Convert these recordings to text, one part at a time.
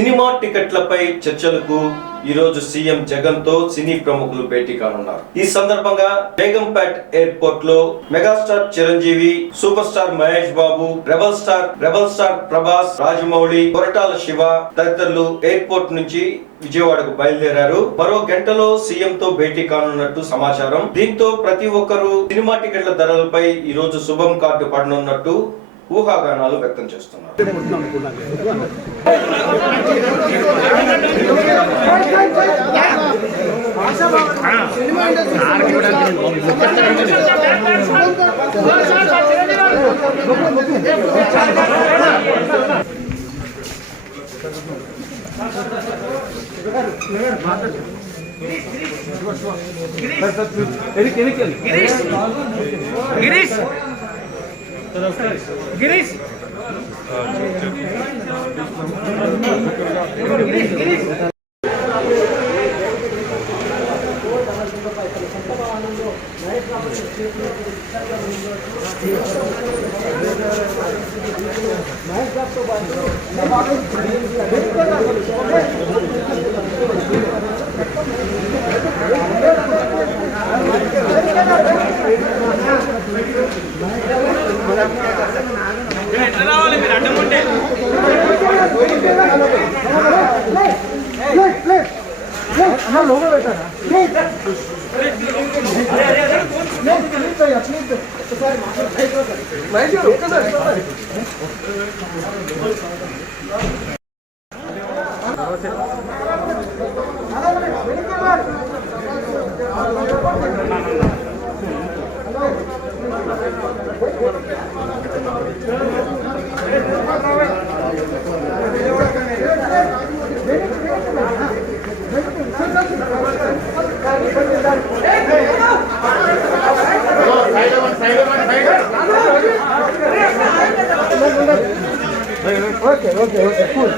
Cinema టికెట్లపై చర్చలకు ఈ రోజు సీఎం జగన్ తో సినీ ప్రముఖులు భేటీ కానున్నారు. ఈ సందర్భంగా బేగంపేట్ ఎయిర్పోర్ట్ లో megastar Chiranjeevi, super star Mahesh Babu, rebel star Prabhas, Rajamouli, Koratala Siva తదితరులు ఎయిర్పోర్ట్ నుంచి విజయవాడకు బయలుదేరారు. మరో గంటలో సీఎం తో భేటీ కానున్నట్టు సమాచారం. దీంతో ప్రతి ఒక్కరూ సినిమా టికెట్ల ధరలపై ఈ రోజు శుభం కార్డు పడనున్నట్టు ఊహాగానాలు వ్యక్తం చేస్తున్నారు. గిరీష్ ఎట్లా రావాలి మీరు అడ్డం ఉంటే లోగో పెట్టారా Okay, cool.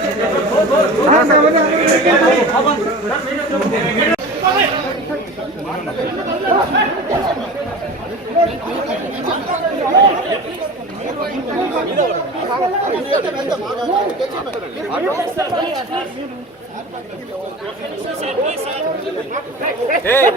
Hey,